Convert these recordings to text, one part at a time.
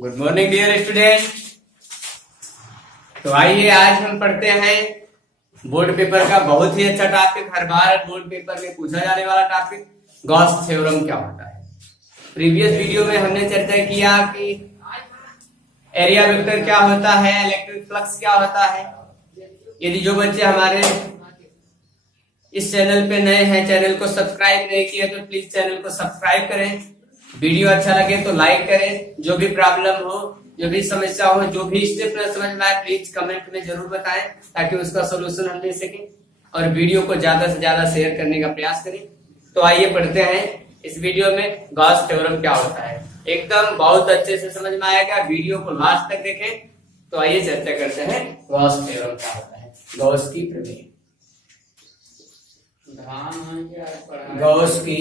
Good morning dear student. तो आइए आज हम पढ़ते हैं बोर्ड पेपर का बहुत ही अच्छा टॉपिक, हर बार बोर्ड पेपर में पूछा जाने वाला टॉपिक, गॉस थ्योरम क्या होता है। प्रीवियस वीडियो में हमने चर्चा किया कि एरिया वेक्टर क्या होता है, इलेक्ट्रिक फ्लक्स क्या होता है। यदि जो बच्चे हमारे इस चैनल पे नए हैं, चैनल को सब्सक्राइब नहीं किया तो प्लीज चैनल को सब्सक्राइब करें। वीडियो अच्छा लगे तो लाइक करें। जो भी प्रॉब्लम हो, जो भी समस्या हो, जो भी स्टेप न समझ में आए प्लीज कमेंट में जरूर बताएं ताकि उसका सोल्यूशन हम दे सकें, और वीडियो को ज्यादा से ज्यादा शेयर करने का प्रयास करें। तो आइए पढ़ते हैं इस वीडियो में गॉस थ्योरम क्या होता है। एकदम बहुत अच्छे से समझ में आएगा, वीडियो को लास्ट तक देखें। तो आइए चर्चा करते हैं गॉस थ्योरम क्या होता है। गॉस की प्रमेय, गॉस की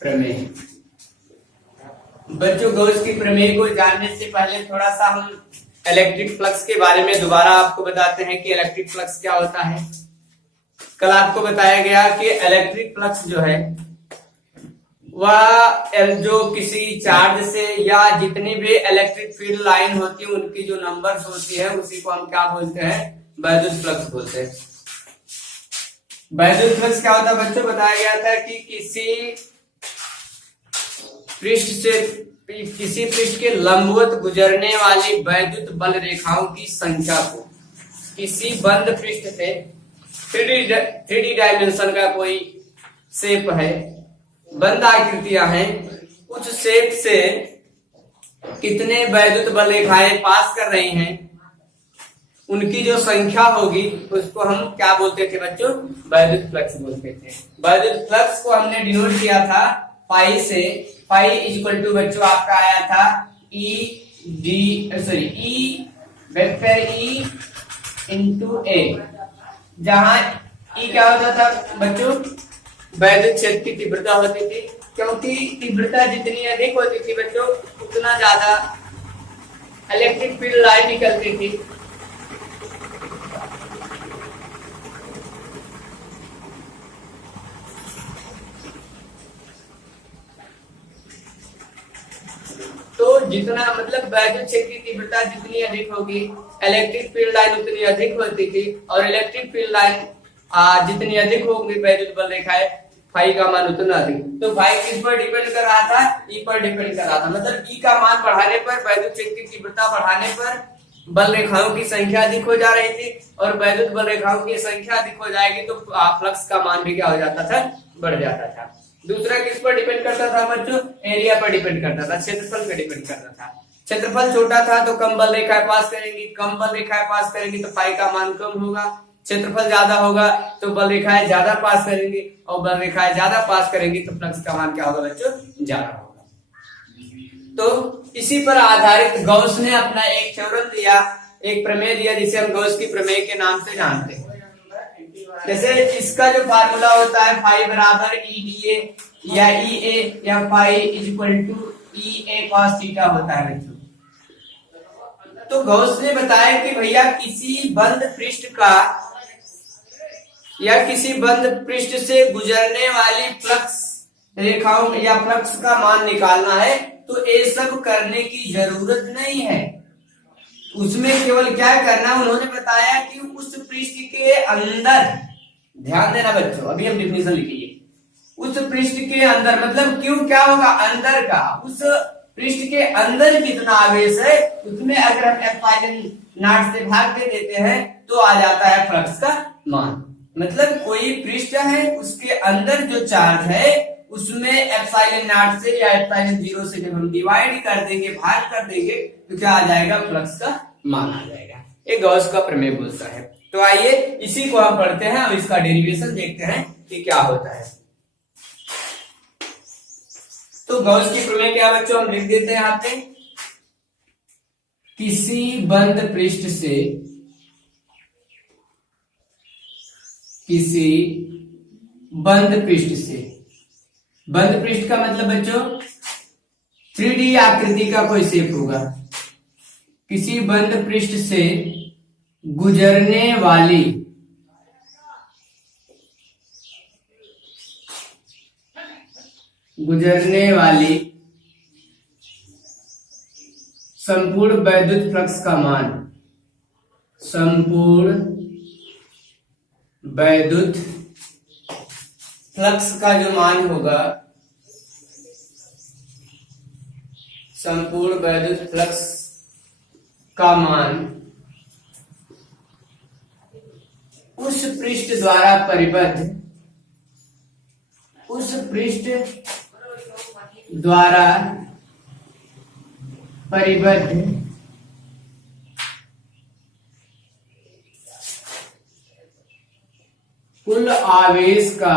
प्रमेय। बच्चों, गॉस की प्रमेय को जानने से पहले थोड़ा सा हम इलेक्ट्रिक फ्लक्स के बारे में दोबारा आपको बताते हैं कि इलेक्ट्रिक फ्लक्स क्या होता है। कल आपको बताया गया कि इलेक्ट्रिक फ्लक्स जो है वह जो किसी चार्ज से या जितनी भी इलेक्ट्रिक फील्ड लाइन होती है उनकी जो नंबर्स होती है उसी को हम क्या बोलते हैं, वैद्युत फ्लक्स बोलते हैं। वैद्युत फ्लक्स क्या होता है बच्चों, बताया गया था कि किसी पृष्ठ के लंबवत गुजरने वाली वैद्युत बल रेखाओं की संख्या को, किसी बंद पृष्ठ से 3D डायमेंशन का कोई शेप है, बंद आकृतियां हैं, उस शेप से कितने वैद्युत बल रेखाएं पास कर रही हैं उनकी जो संख्या होगी उसको हम क्या बोलते थे बच्चों, वैद्युत फ्लक्स बोलते थे। वैद्युत फ्लक्स को हमने डिनोट किया था पाई से। पाई इज इक्वल टू बच्चों आपका आया था ई वेक्टर ई इंटू ए, जहां ई क्या होता था बच्चों, वैद्युत क्षेत्र की तीव्रता होती थी। क्योंकि तीव्रता जितनी अधिक होती थी बच्चों उतना ज्यादा इलेक्ट्रिक फील्ड लाइन निकलती थी। तो जितना मतलब वैद्युत क्षेत्र की तीव्रता जितनी अधिक होगी इलेक्ट्रिक फील्ड लाइन उतनी अधिक होती थी, और इलेक्ट्रिक फील्ड लाइन जितनी अधिक होगी वैद्युत बल रेखाएं फाई का मान उतना अधिक। तो फाई किस पर डिपेंड कर रहा था, ई पर डिपेंड कर रहा था। मतलब ई का मान बढ़ाने पर, वैद्युत क्षेत्र की तीव्रता बढ़ाने पर बल रेखाओं की संख्या अधिक हो जा रही थी, और वैद्युत बल रेखाओं की संख्या अधिक हो जाएगी तो फ्लक्स का मान भी क्या हो जाता था, बढ़ जाता था। दूसरा किस पर डिपेंड करता था बच्चों, एरिया पर डिपेंड करता था, क्षेत्रफल पर डिपेंड करता था। क्षेत्रफल छोटा था तो कम बल रेखाएं पास करेंगी, कम बल रेखाएं पास करेंगी तो फाई का मान कम होगा। क्षेत्रफल ज्यादा होगा तो बल रेखाएं ज्यादा पास करेंगी, और बल रेखाएं ज्यादा पास करेंगी तो फ्लक्स का मान क्या होगा बच्चों, ज्यादा होगा। तो इसी पर आधारित गॉस ने अपना एक थ्योरम दिया, एक प्रमेय दिया जिसे हम गॉस की प्रमेय के नाम से जानते हैं। जैसे इसका जो फार्मूला होता है फाई बराबर ई डी ए या ई ए, या phi is equal to E A cos theta होता है बच्चों। तो गॉस ने बताया कि भैया किसी बंद पृष्ठ का या किसी बंद पृष्ठ से गुजरने वाली फ्लक्स रेखाओं या फ्लक्स का मान निकालना है तो ये सब करने की जरूरत नहीं है। उसमें केवल क्या करना, उन्होंने बताया कि उस पृष्ठ के अंदर, ध्यान देना बच्चों अभी हम डिफिनेशन लिखेंगे, उस पृष्ठ के अंदर मतलब क्यों क्या होगा, अंदर का, उस पृष्ठ के अंदर कितना आवेश है उसमें अगर हम एप्सिलॉन नॉट से भाग दे देते हैं तो आ जाता है फ्लक्स का मान। मतलब कोई पृष्ठ है उसके अंदर जो चार्ज है उसमें एप्सिलॉन नॉट से या एप्सिलॉन जीरो से जब हम डिवाइड कर देंगे, भाग कर देंगे तो क्या आ जाएगा, फ्लक्स का मान आ जाएगा। ये गॉस का प्रमेय बोलता है। तो आइए इसी को हम पढ़ते हैं और इसका डेरिवेशन देखते हैं कि क्या होता है। तो गॉस की प्रमेय क्या बच्चों, हम लिख देते हैं यहाँ पे, किसी बंद पृष्ठ से, किसी बंद पृष्ठ से, बंद पृष्ठ का मतलब बच्चों 3D आकृति का कोई शेप होगा, किसी बंद पृष्ठ से गुजरने वाली संपूर्ण वैद्युत फ्लक्स का मान, संपूर्ण वैद्युत फ्लक्स का जो मान होगा, संपूर्ण वैद्युत फ्लक्स का मान उस पृष्ठ द्वारा परिबद्ध, उस पृष्ठ द्वारा परिबद्ध कुल आवेश का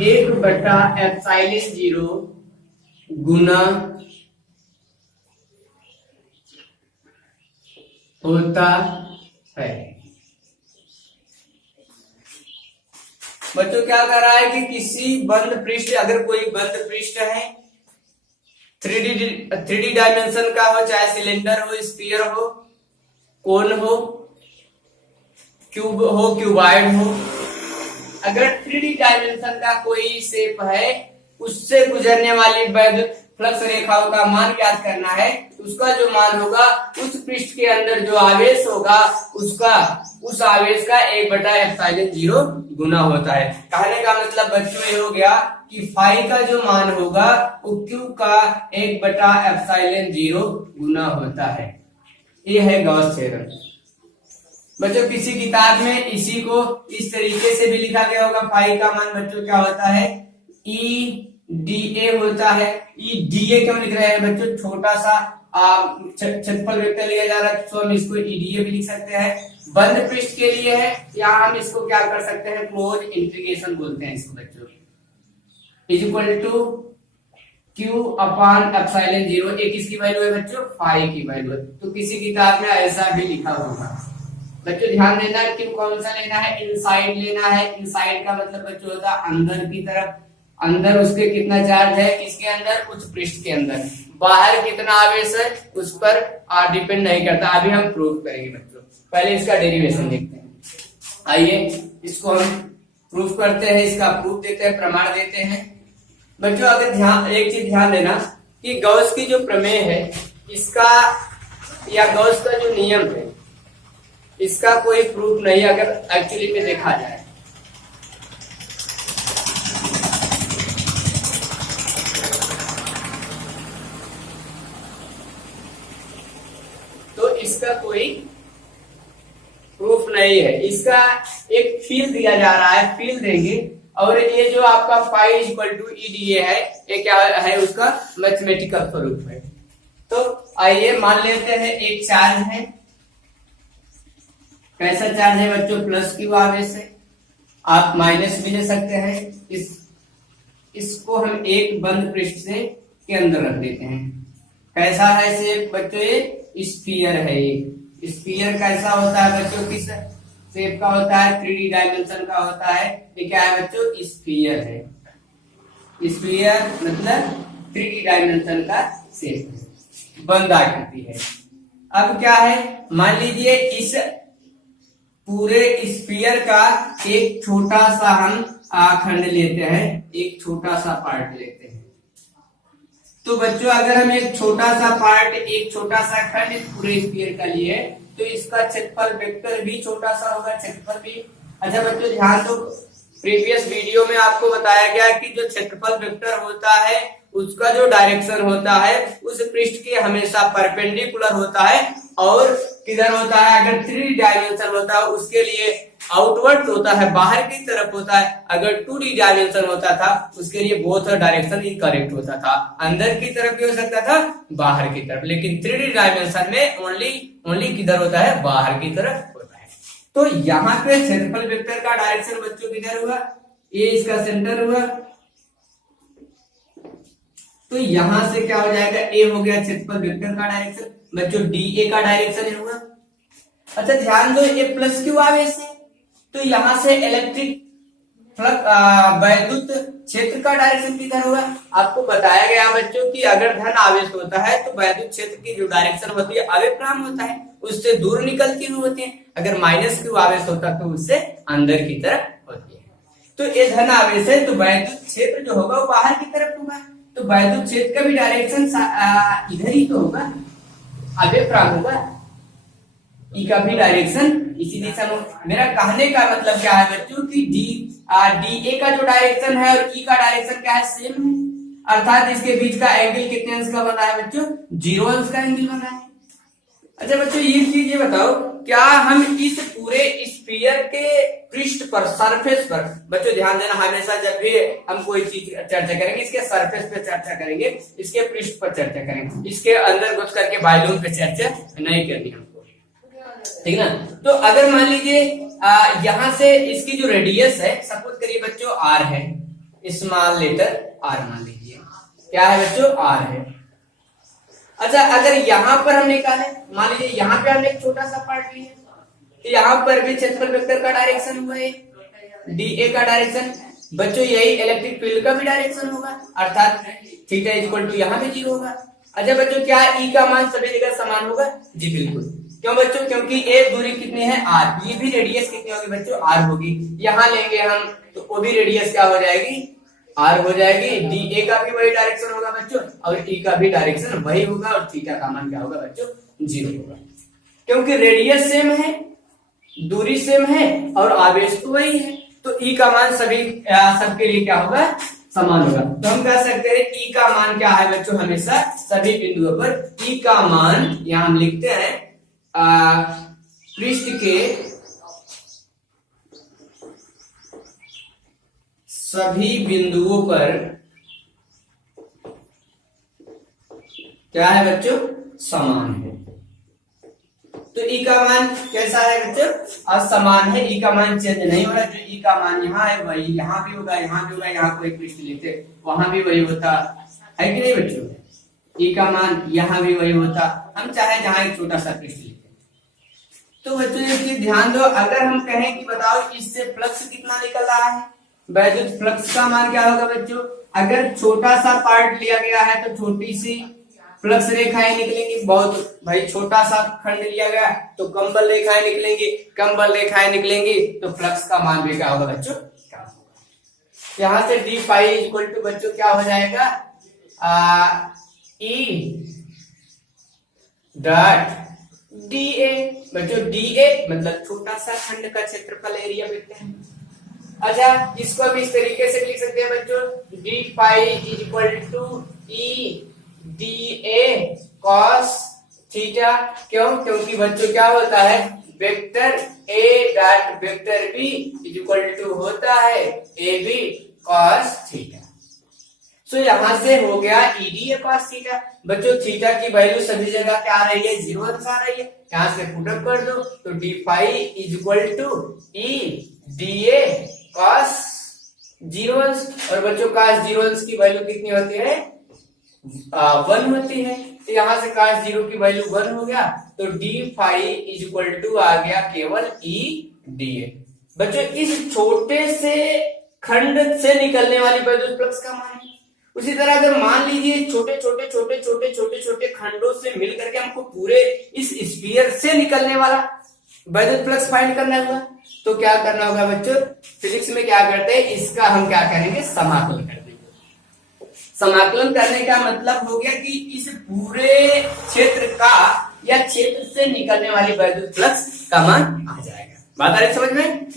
एक बटा एप्सिलॉन जीरो गुना होता है। बच्चों क्या कर रहा है कि किसी बंद पृष्ठ, अगर कोई बंद पृष्ठ है, थ्री डी डायमेंशन का हो, चाहे सिलेंडर हो, स्फीयर हो, कोन हो, क्यूब हो, क्यूबॉइड हो, अगर 3D डायमेंशन का कोई शेप है, उससे गुजरने वाली वैद्युत फ्लक्स रेखाओं का मान ज्ञात करना है। उसका जो मान होगा, उस पृष्ठ के अंदर जो आवेश होगा, उसका उस आवेश का 1/ε0 गुना होता है। कहने का मतलब बच्चों ये हो गया कि फाई का जो मान होगा वो क्यू का 1/ε0 गुना होता है। ये है गॉस थ्योरम। बच्चों किसी किताब में इसी को इस तरीके से भी लिखा गया होगा। फाई का मान बच्चों क्या होता है, EDA होता है। EDA क्यों लिख रहे हैं बच्चों, छोटा सा क्षेत्रफल वेक्टर लिया जा रहा है, तो हम इसको EDA भी लिख सकते हैं। बंद पृष्ठ के लिए है, या हम इसको क्या कर सकते हैं, क्लोज इंटीग्रेशन बोलते हैं इसको बच्चों, इज इक्वल टू Q/ε0। एक किसकी वैल्यू है बच्चों, फाई की वैल्यू है। तो किसी किताब में ऐसा भी लिखा होगा। बच्चों ध्यान देना है, क्यों कौन सा लेना है, इनसाइड लेना है। इनसाइड का मतलब बच्चों होता है अंदर की तरफ, अंदर उसके कितना चार्ज है, किसके अंदर, उस पृष्ठ के अंदर। बाहर कितना आवेश है उस पर डिपेंड नहीं करता। अभी हम प्रूव करेंगे बच्चों, पहले इसका डेरिवेशन देखते हैं। आइए इसको हम प्रूफ करते हैं, इसका प्रूफ देते हैं, प्रमाण देते हैं। बच्चों अगर एक चीज ध्यान देना कि गॉस की जो प्रमेय है, इसका या गॉस का जो नियम है, इसका कोई प्रूफ नहीं अगर एक्चुअली में देखा जाए। तो इसका कोई प्रूफ नहीं है। इसका एक फील दिया जा रहा है, फील देंगे, और ये जो आपका फाई इक्वल टू EDA है, ये क्या है, उसका मैथमेटिकल प्रूफ है। तो आइए मान लेते हैं एक चार्ज है। कैसा चार्ज है बच्चों, प्लस क्यू आवेश है, आप माइनस भी ले सकते हैं। इसको हम एक बंद पृष्ठ से के अंदर रख देते हैं। कैसा है शेप बच्चों, ये स्फीयर है। ये स्फीयर कैसा होता है बच्चों, किस शेप का होता है, 3D डायमेंशन का होता है। ये क्या है बच्चों, स्फीयर है। स्फीयर मतलब 3D डायमेंशन का शेप है, बंद आकृति है। अब क्या है, मान लीजिए इस पूरे स्फीयर का एक छोटा सा हम खंड लेते हैं, एक छोटा सा पार्ट लेते हैं। तो बच्चों अगर हम एक छोटा सा पार्ट, एक छोटा सा खंड इस पूरे स्फीयर का लिए, तो इसका क्षेत्रफल वेक्टर भी छोटा सा होगा, क्षेत्रफल भी। अच्छा बच्चों ध्यान दो, प्रीवियस वीडियो में आपको बताया गया कि जो क्षेत्रफल वेक्टर होता है, उसका जो डायरेक्शन होता है उस पृष्ठ के हमेशा परपेंडिकुलर होता है, और किधर होता है, अगर 3D डायमेंशन होता है उसके लिए आउटवर्ड होता है, बाहर की तरफ होता है। अगर 2D डायमेंशन होता था उसके लिए बोथ डायरेक्शन ही करेक्ट होता था, अंदर की तरफ भी हो सकता था, बाहर की तरफ। लेकिन 3D डायमेंशन में ओनली किधर होता है, बाहर की तरफ होता है। तो यहाँ पे क्षेत्रफल वेक्टर का डायरेक्शन बच्चों किधर हुआ, ये इसका सेंटर हुआ। तो यहां से क्या हो जाएगा, ए हो गया क्षेत्रफल वेक्टर का डायरेक्शन, बच्चों DA का डायरेक्शन हुआ। अच्छा ध्यान दो, ये प्लस क्यू आवेश है, तो यहां से इलेक्ट्रिक वैद्युत क्षेत्र का डायरेक्शन किधर हुआ। आपको बताया गया बच्चों कि अगर धन आवेश होता है तो वैद्युत क्षेत्र की जो डायरेक्शन होती है अविप्राम होता है, उससे दूर निकलती हुई होती है। अगर माइनस क्यू आवेश होता तो उससे अंदर की तरफ होती है। तो ये धन आवेश है, तो वैद्युत क्षेत्र जो होगा वो बाहर की तरफ होगा, तो वैद्युत क्षेत्र का भी डायरेक्शन इधर ही तो होगा, आगे प्रांत होगा, ई का भी डायरेक्शन इसी दिशा में। मेरा कहने का मतलब क्या है बच्चों कि डी ए का जो डायरेक्शन है और ई का डायरेक्शन क्या है, सेम है, अर्थात इसके बीच का एंगल कितने अंश का बन रहा है बच्चों, 0 अंश का एंगल बन रहा है। अच्छा बच्चों ये चीज ये बताओ, क्या हम इस पूरे स्फीयर के पृष्ठ पर, सरफेस पर, बच्चों ध्यान देना हमेशा जब भी हम कोई चीज चर्चा करेंगे इसके सरफेस पे चर्चा करेंगे, इसके पृष्ठ पर चर्चा करेंगे, इसके अंदर घुस करके वॉल्यूम पे चर्चा नहीं करनी हमको, ठीक ना। तो अगर मान लीजिए यहाँ से इसकी जो रेडियस है, सपोज करिए बच्चों आर है, स्मॉल लेटर आर मान लीजिए, क्या है बच्चों, आर है। अच्छा अगर यहाँ पर हम निकाले, मान लीजिए यहाँ पे हमने एक छोटा सा पार्ट लिया, तो यहाँ पर भी क्षेत्रफल वेक्टर का डायरेक्शन हुआ है, डी ए का डायरेक्शन बच्चों, यही इलेक्ट्रिक फील्ड का भी डायरेक्शन होगा, अर्थात थीटा इक्वल टू यहाँ भी 0 होगा। अच्छा बच्चों क्या ई का मान सभी जगह समान होगा, जी बिल्कुल, क्यों बच्चों, क्योंकि एक दूरी कितनी है आर, ये भी रेडियस कितनी होगी बच्चों, आर होगी, यहाँ लेंगे हम तो वो भी रेडियस क्या हो जाएगी, आर हो जाएगी, डी ए का भी वही डायरेक्शन होगा बच्चों, और ई का भी डायरेक्शन वही होगा, और थीटा का मान क्या होगा बच्चों, 0 होगा, क्योंकि रेडियस सेम है, दूरी सेम है, और आवेश तो वही है, तो ई का मान सभी सबके लिए क्या होगा, समान होगा। तो हम कह सकते हैं ई का मान क्या है बच्चों, हमेशा सभी बिंदुओं पर ई का मान, यहां हम लिखते हैं पृष्ठ के सभी बिंदुओं पर क्या है बच्चों, समान है। तो ई का मान कैसा है बच्चों, असमान है, ई का मान चेंज नहीं हो रहा, जो ई का मान यहाँ है वही यहाँ भी होगा, यहाँ भी होगा, यहाँ को एक पृष्ठ लेते वहां भी वही होता है कि नहीं बच्चों, ई का मान यहाँ भी वही होता, हम चाहे जहां एक छोटा सा पृष्ठ लेते। तो बच्चों ये ध्यान दो, अगर हम कहें कि बताओ इससे फ्लक्स कितना निकल रहा है, वैद्युत फ्लक्स का मान क्या होगा बच्चों, अगर छोटा सा पार्ट लिया गया है तो छोटी सी फ्लक्स रेखाएं निकलेंगी, बहुत भाई छोटा सा खंड लिया गया तो कंबल रेखाएं निकलेंगी, कंबल रेखाएं निकलेंगी तो फ्लक्स का मान भी क्या होगा बच्चों, क्या होगा। यहां से डी फाई इक्वल टू बच्चों क्या हो जाएगा, ई डॉट डी ए, बच्चों डी ए मतलब छोटा सा खंड का क्षेत्रफल, एरिया कहते हैं। अच्छा इसको हम इस तरीके से लिख सकते हैं बच्चों, d phi equal to E d A cos theta, क्यों, क्योंकि बच्चों क्या होता है, vector A dot vector B equal to होता है A B cos theta. So यहां से हो गया E d A cos theta. बच्चों थीटा की वैल्यू सभी जगह क्या आ रही है, 0 अंश आ रही है, यहां से पुटअप कर दो तो d phi equal to E d A cos 0 अंश, और बच्चों कॉस 0 अंश की वैल्यू कितनी होती है, 1 होती है, तो यहां से cos 0 की वैल्यू 1 हो गया, तो डी फाई इक्वल टू आ गया केवल ई डी ए। बच्चों इस छोटे से खंड से निकलने वाली वैद्युत फ्लक्स का मान है। उसी तरह अगर मान लीजिए छोटे छोटे छोटे छोटे छोटे छोटे खंडों से मिलकर के हमको पूरे इस स्फीयर से निकलने वाला वैद्युत फ्लक्स फाइंड करना होगा, तो क्या करना होगा बच्चों, फिजिक्स में क्या करते हैं, इसका हम क्या करेंगे, समाकलन कर देंगे। समाकलन करने का मतलब हो गया कि इस पूरे क्षेत्र का या क्षेत्र से निकलने वाली वैद्युत फ्लक्स का मान आ जाएगा। बात आ रही समझ में।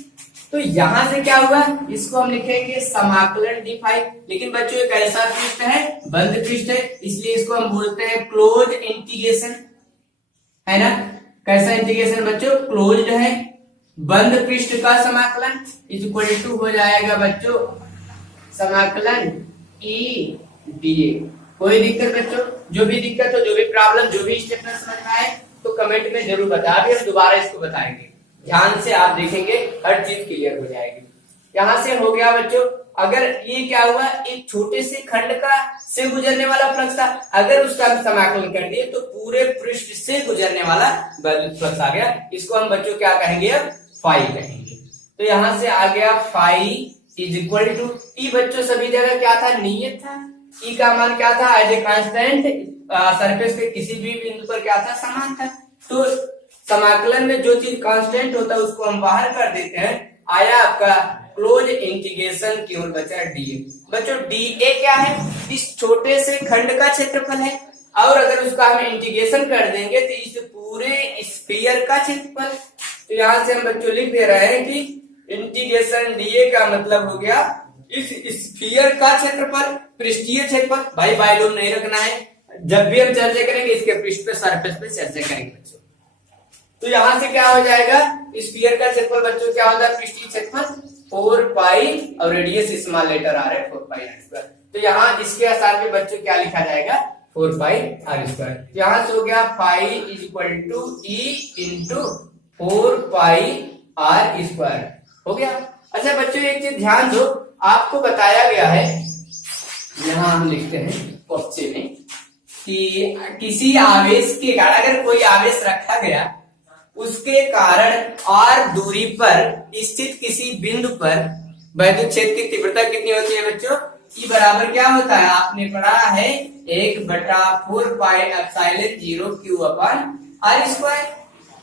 तो यहां से क्या हुआ, इसको हम लिखेंगे समाकलन डी फाई, लेकिन बच्चों एक ऐसा पृष्ठ है, बंद पृष्ठ है, इसलिए इसको हम बोलते हैं क्लोज इंटीग्रेशन, है ना। कैसा इंटीग्रेशन बच्चों, क्लोज्ड है। बंद पृष्ठ का समाकलन इक्वल टू हो जाएगा बच्चों समाकलन ई डी ए। कोई दिक्कत बच्चों, जो भी दिक्कत हो, जो भी प्रॉब्लम, जो भी स्टेप में समझ में आए तो कमेंट में जरूर बता दें, हम दोबारा इसको बताएंगे। ध्यान से आप देखेंगे हर चीज क्लियर हो जाएगी। यहां से हो गया बच्चों, अगर ये क्या हुआ, एक छोटे से खंड का से गुजरने वाला फ्लक्स था, अगर उसका हम समाकलन कर दिए तो पूरे पृष्ठ से गुजरने वाला वैद्युत फ्लक्स आ गया। इसको हम बच्चों क्या कहेंगे, अब फाई कहेंगे। तो यहां से आ गया फाई इज इक्वल टू ई, बच्चों सभी जगह क्या था, नियत था। ई का मान क्या था, एज ए कांस्टेंट सरफेस के किसी भी बिंदु पर क्या था, समान था। तो समाकलन में जो चीज कांस्टेंट होता है उसको हम बाहर कर देते हैं, आया आपका क्लोज इंटीग्रेशन केवल बचा डीए। बच्चों डीए क्या है, इस छोटे से खंड का क्षेत्रफल है, और अगर उसका हम इंटीग्रेशन कर देंगे तो इस पूरे स्फीयर का क्षेत्रफल। तो यहां से हम बच्चों लिख दे रहे हैं कि इंटीग्रेशन डीए का मतलब हो गया इस स्फीयर का क्षेत्रफल, पृष्ठीय क्षेत्रफल। भाई वॉल्यूम नहीं रखना है, जब भी हम चर्चा करेंगे इसके पृष्ठ पे सरफेस पे चर्चा करेंगे बच्चों। तो यहां से क्या हो जाएगा, स्फीयर का क्षेत्रफल बच्चों क्या होता है, पृष्ठीय क्षेत्रफल 4 पाई और रेडियस स्मॉल लेटर आर है 4 पाई आर स्क्वायर। तो यहाँ इसके आधार पे बच्चों क्या लिखा जाएगा, 4 पाई आर स्क्वायर। यहाँ से हो गया phi is equal to E into 4 pi r square हो गया। अच्छा बच्चों एक चीज ध्यान दो, आपको बताया गया है, यहाँ हम लिखते हैं क्वेश्चन में कि किसी आवेश के कारण, अगर कोई आवेश रखा गया उसके कारण r दूरी पर स्थित किसी बिंदु पर वैद्युत क्षेत्र की तीव्रता कितनी होती है बच्चों, ई बराबर क्या होता है, आपने पढ़ा है 1/4 pi epsilon 0 Q upon r square.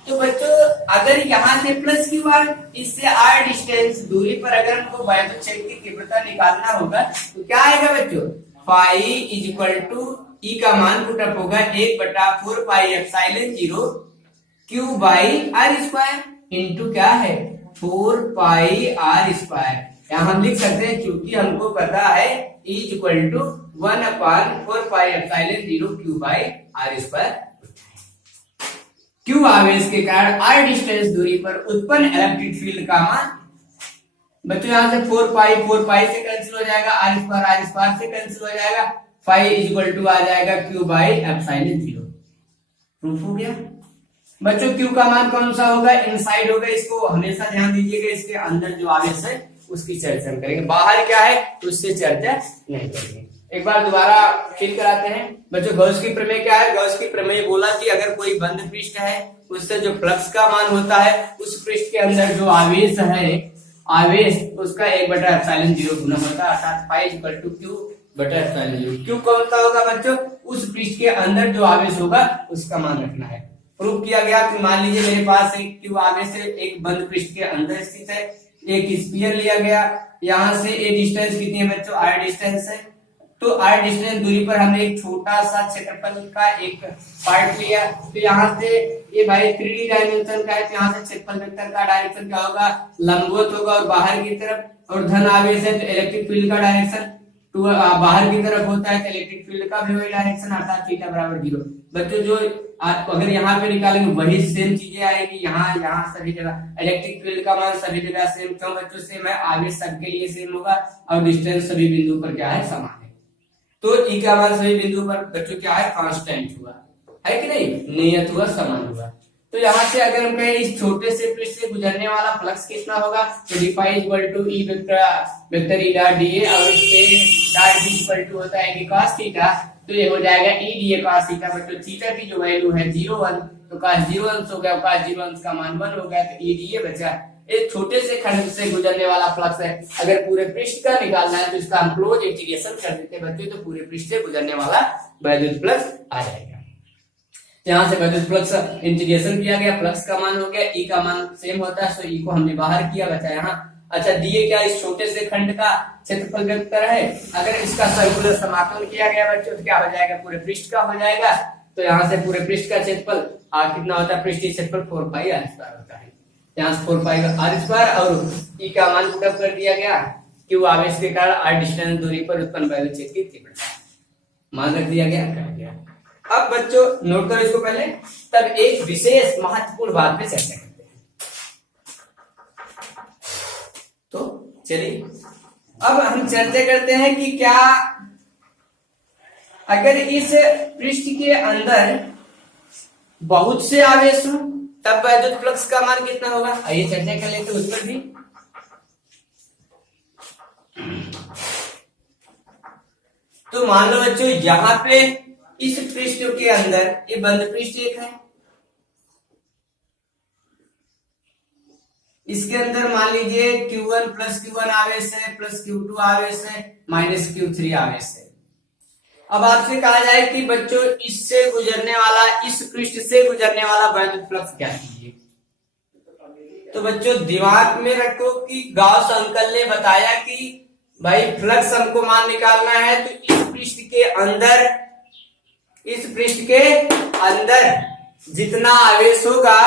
तो बच्चों अगर यहाँ से प्लस क्यू आर, इससे r डिस्टेंस दूरी पर अगर हमको वैद्युत क्षेत्र की तीव्रता निकालना होगा तो क्या आएगा बच्चों, phi is equal to E का मान पुटअप होगा 1/4 pi epsilon 0 Q by r square into क्या है 4 पाई आर स्क्वायर। यहाँ हम लिख सकते हैं क्योंकि हमको पता है E equal to 1/4 pi epsilon 0 Q by r square. Q आवेश के कारण r डिस्टेंस दूरी पर उत्पन्न इलेक्ट्रिक फील्ड का मान। बच्चों यहाँ से 4 पाई से कैंसिल हो जाएगा, आर स्क्वायर से कैंसिल हो जाएगा, फाई इज इक्वल टू आ जाएगा क्यू बाई एप्सिलॉन 0। प्रूफ हो गया बच्चों। क्यू का मान कौन सा होगा, इनसाइड होगा, इसको हमेशा ध्यान दीजिएगा, इसके अंदर जो आवेश है उसकी चर्चा हम करेंगे, बाहर क्या है उससे चर्चा नहीं करेंगे। एक बार दोबारा फिर कराते हैं बच्चों। गॉस की प्रमेय क्या है, गॉस की प्रमेय बोला कि अगर कोई बंद पृष्ठ है उससे जो फ्लक्स का मान होता है उस पृष्ठ के अंदर जो आवेश है, आवेश उसका 1/एप्सिलॉन 0 गुना होता है, अर्थात फाई इक्वल टू क्यू बटा एप्सिलॉन 0। क्यू कौन सा होगा बच्चों, उस पृष्ठ के अंदर जो आवेश होगा उसका मान रखना है। प्रूफ किया गया कि मान लीजिए मेरे पास एक क्यू आवेश है, एक बंद पृष्ठ के अंदर स्थित है, एक स्फीयर लिया गया, यहाँ से ए डिस्टेंस कितनी है बच्चों, आर डिस्टेंस है। तो आर डिस्टेंस दूरी पर हमने एक छोटा सा क्षेत्रफल का एक पार्ट लिया, तो यहाँ से ये भाई 3D डायमेंशन का है, तो यहाँ से क्षेत्रफल वेक्टर का डायरेक्शन क्या होगा, लंबवत होगा और बाहर की तरफ, और धन आवेश है तो इलेक्ट्रिक फील्ड का डायरेक्शन बाहर की तरफ होता है, तो इलेक्ट्रिक फील्ड का भी वही डायरेक्शन अर्थात थीटा बराबर 0। बच्चों जो अगर यहाँ पे निकालेंगे वही सेम चीजें आएगी, यहाँ सभी जगह इलेक्ट्रिक फील्ड का मान सभी जगह सेम, क्यों बच्चों सेम है, आवेश सबके लिए सेम होगा और डिस्टेंस सभी बिंदु पर क्या है, समान है। तो ई का मान सभी बिंदु पर बच्चों क्या है, कांस्टेंट हुआ है कि नहीं, नियत हुआ, समान हुआ। तो यहाँ से अगर हम कहें इस छोटे से पृष्ठ से गुजरने वाला फ्लक्स कितना होगा, तो d phi equal to E vector E dot d A, और A dot d equal to होता है cos थीटा, तो ये हो जाएगा ई डीए cos थीटा। बच्चों थीटा की जो वैल्यू है 0 1, तो cos 0 अंश हो गया, cos 0 अंश का मान 1 हो गया, तो ई डीए बचा। एक छोटे से खंड से गुजरने वाला फ्लक्स है, अगर पूरे पृष्ठ का निकालना है तो इसका हम क्लोज इंटीग्रेशन कर देते हैं बच्चों, तो पूरे पृष्ठ से गुजरने वाला वैद्युत फ्लक्स आ जाएगा। यहाँ से वैद्युत फ्लक्स इंटीग्रेशन किया गया, फ्लक्स का मान हो गया, ई का मान सेम होता है, तो ई को हमने बाहर किया, बचा यहाँ। अच्छा डीए क्या, इस छोटे से खंड का क्षेत्रफल वेक्टर है, अगर इसका सर्कुलर समाकलन किया गया बच्चों तो क्या हो जाएगा, पूरे पृष्ठ का हो जाएगा। तो यहाँ से पूरे पृष्ठ का क्षेत्रफल कितना होता है, पृष्ठीय क्षेत्रफल 4 पाई आर स्क्वायर होता है, यहाँ से 4 पाई आर स्क्वायर, और ई का मान पुट अप कर दिया गया, क्यों आवेश के कारण आर डिस्टेंस दूरी पर उत्पन्न वैद्युत क्षेत्र की तीव्रता मान रख दिया गया, कर दिया। अब बच्चों नोट करो इसको पहले, तब एक विशेष महत्वपूर्ण बात पे चर्चा करते हैं। तो चलिए अब हम चर्चा करते हैं कि क्या अगर इस पृष्ठ के अंदर बहुत से आवेश हो तब वैद्युत फ्लक्स का मान कितना होगा, आइए चर्चा कर लेते हैं उस पर भी। तो मान लो बच्चों यहाँ पे इस पृष्ठ के अंदर ये बंद पृष्ठ एक है, इसके अंदर मान लीजिए Q1 प्लस Q1 आवेश है, प्लस Q2 आवेश है, माइनस Q3 आवेश है। अब आपसे कहा जाए कि बच्चों इससे गुजरने वाला, इस पृष्ठ से गुजरने वाला वैद्युत फ्लक्स क्या कीजिए, तो बच्चों दिमाग में रखो कि गॉस अंकल ने बताया कि भाई फ्लक्स हमको मान निकालना है, तो इस पृष्ठ के अंदर जितना आवेश होगा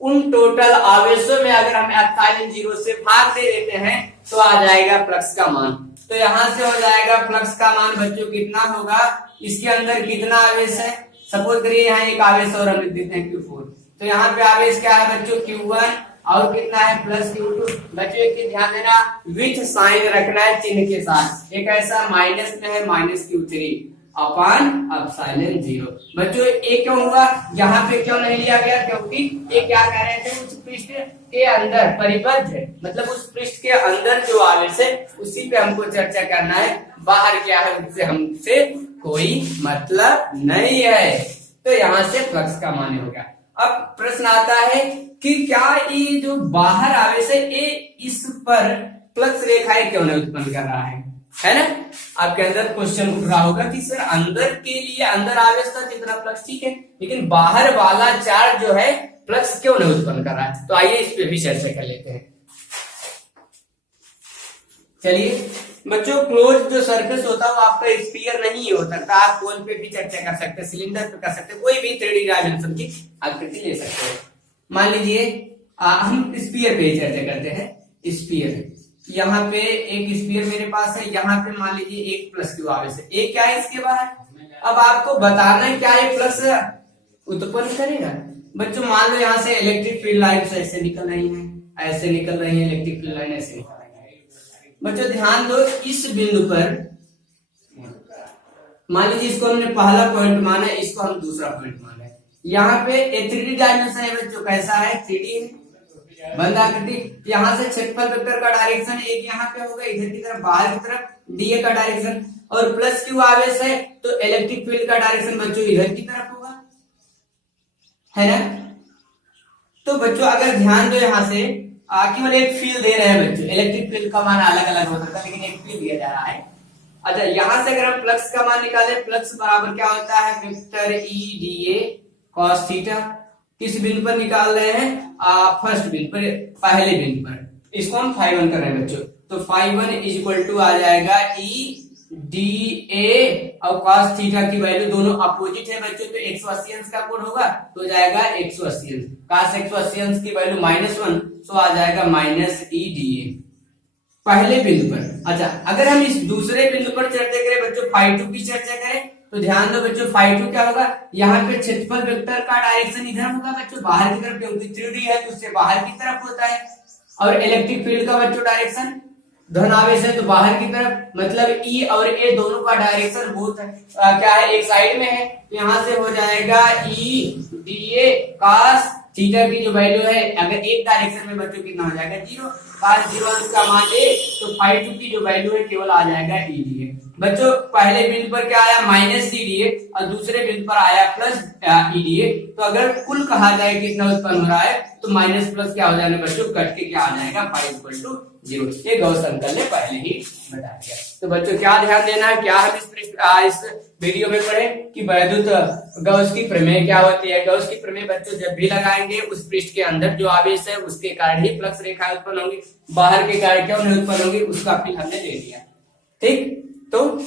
उन टोटल आवेशों में अगर हम एप्सिलॉन 0 से भाग दे देते हैं तो आ जाएगा फ्लक्स का मान। तो यहां से हो जाएगा फ्लक्स का मान बच्चों कितना होगा, इसके अंदर कितना आवेश है, सपोज करिए यहाँ एक आवेश और हम लिख देते हैं Q4। तो यहाँ पे आवेश क्या है बच्चों Q1 और कितना है प्लस Q2। बच्चों एक ध्यान देना, विथ साइन रखना है चिन्ह के साथ। एक ऐसा माइनस में है माइनस Q3 अपॉन एप्सिलॉन 0। बच्चों ये क्यों हुआ, यहाँ पे क्यों नहीं लिया गया, क्योंकि ये क्या कह रहे थे, उस पृष्ठ के अंदर परिबद्ध है, मतलब उस पृष्ठ के अंदर जो आवेश है उसी पे हमको चर्चा करना है, बाहर क्या है उससे हमसे कोई मतलब नहीं है। तो यहाँ से फ्लक्स का मान हो गया। अब प्रश्न आता है कि क्या ये जो बाहर आवेश है ये इस पर फ्लक्स रेखाएं क्यों नहीं उत्पन्न कर रहा है ना। आपके अंदर क्वेश्चन उठ रहा होगा कि सर अंदर के लिए अंदर आवेश था जितना फ्लक्स ठीक है, लेकिन बाहर वाला चार्ज जो है फ्लक्स क्यों नहीं उत्पन्न कर रहा है। तो आइए इस पे भी चर्चा कर लेते हैं। चलिए बच्चों, क्लोज जो सरफेस होता है वो आपका स्फीयर नहीं हो सकता, आप कोन पे भी चर्चा कर सकते हैं, सिलेंडर पे कर सकते हैं, कोई भी 3D डायमेंशन की आकृति ले सकते हैं। मान लीजिए हम स्फीयर पे चर्चा करते हैं। स्फीयर, यहाँ पे एक स्फीयर मेरे पास है, यहाँ पे मान लीजिए एक प्लस क्यू आवेश है, एक क्या है इसके बाहर। अब आपको बताना है क्या ये फ्लक्स उत्पन्न करेगा। बच्चों मान लो यहाँ से इलेक्ट्रिक फील्ड लाइन ऐसे निकल रही है, ऐसे निकल रही है, इलेक्ट्रिक फील्ड लाइन ऐसे निकल रही है। बच्चों ध्यान दो, इस बिंदु पर मान लीजिए इसको हमने पहला पॉइंट माना है, इसको हम दूसरा पॉइंट माना है। यहाँ पे 3D डायमेंशन है बच्चों, कैसा है 3D है, बंद आकृति। यहाँ से क्षेत्रफल वेक्टर का डायरेक्शन एक यहाँ पे होगा, इधर की तरफ बाहर की तरफ डीए का डायरेक्शन, और प्लस क्यू आवेश है तो इलेक्ट्रिक फील्ड का डायरेक्शन बच्चों इधर की तरफ होगा, है ना। तो बच्चों अगर ध्यान दो, यहाँ से केवल एक फील्ड दे रहे हैं बच्चों, इलेक्ट्रिक फील्ड का मान अलग अलग हो सकता है लेकिन एक फील्ड दिया जा रहा है। अच्छा, यहाँ से अगर हम फ्लक्स का मान निकाले, फ्लक्स बराबर क्या होता है vector E d A cos theta. किस बिंदु पर निकाल रहे हैं, फर्स्ट बिंदु पर, पहले बिंदु पर, इसको हम φ1 कर रहे हैं बच्चों। तो φ1 इज इक्वल टू आ जाएगा ई डी ए और cos थीटा की वैल्यू दोनों अपोजिट है बच्चों, तो 180 अंश का कोण होगा तो हो जाएगा 180 अंश, cos 180 अंश की वैल्यू -1 तो आ जाएगा माइनस ई डी ए पहले बिंदु पर। अच्छा, अगर हम इस दूसरे बिंदु पर चर्चा करें बच्चों, φ2 की चर्चा करें, तो ध्यान दो बच्चों φ2 क्या होगा, यहाँ पे क्षेत्रफल वेक्टर का डायरेक्शन इधर होगा बच्चों, बाहर की तरफ, क्योंकि 3D है तो उससे बाहर की तरफ होता है। और इलेक्ट्रिक फील्ड का बच्चों डायरेक्शन धन आवेश है तो बाहर की तरफ, मतलब ई और ए दोनों का डायरेक्शन बहुत क्या है, एक साइड में है। तो यहाँ से हो जाएगा ई डी ए cos थीटा की जो वैल्यू है, अगर एक डायरेक्शन में बच्चों कितना हो जाएगा 0, cos 0 अंश का मान ले तो φ2 की जो वैल्यू है केवल आ जाएगा ई डी ए। बच्चों पहले बिंदु पर क्या आया माइनस ई डी ए और दूसरे बिंदु पर आया प्लस ई डी ए। तो अगर कुल कहा जाए कितना उत्पन्न हो रहा है तो माइनस प्लस क्या हो जाएगा बच्चों, कट के क्या आ जाएगा φ 0। ये गॉस अंकल ने पहले ही बता दिया। तो बच्चों क्या ध्यान देना है, क्या हम इस वीडियो में पढ़े कि वैद्युत गॉस की प्रमेय क्या होती है। गॉस की प्रमेय बच्चों जब भी लगाएंगे उस पृष्ठ के अंदर जो आवेश है उसके कारण ही फ्लक्स रेखा उत्पन्न होंगी, बाहर के कारण क्यों नहीं उत्पन्न होंगी उसका फील हमने ले लिया। ठीक, तो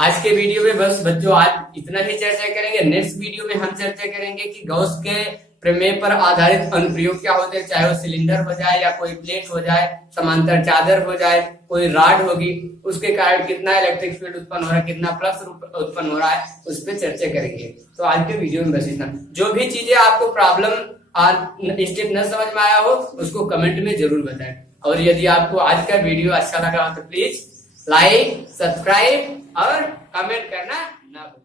आज के वीडियो में बस बच्चों आज इतना ही चर्चा करेंगे। नेक्स्ट वीडियो में हम चर्चा करेंगे कि गॉस के प्रमेय पर आधारित अनुप्रयोग क्या होते हैं, चाहे वो सिलेंडर हो जाए या कोई प्लेट हो जाए, समांतर चादर हो जाए, कोई रॉड होगी, उसके कारण कितना इलेक्ट्रिक फील्ड उत्पन्न हो रहा है, कितना फ्लक्स उत्पन्न हो रहा है, उस पर चर्चा करेंगे। तो आज के वीडियो में बस इतना। जो भी चीजें आपको प्रॉब्लम स्टेप न समझ में आया हो उसको कमेंट में जरूर बताएं। और यदि आपको आज का वीडियो अच्छा लगा हो तो प्लीज लाइक, सब्सक्राइब और कमेंट करना ना भूलें।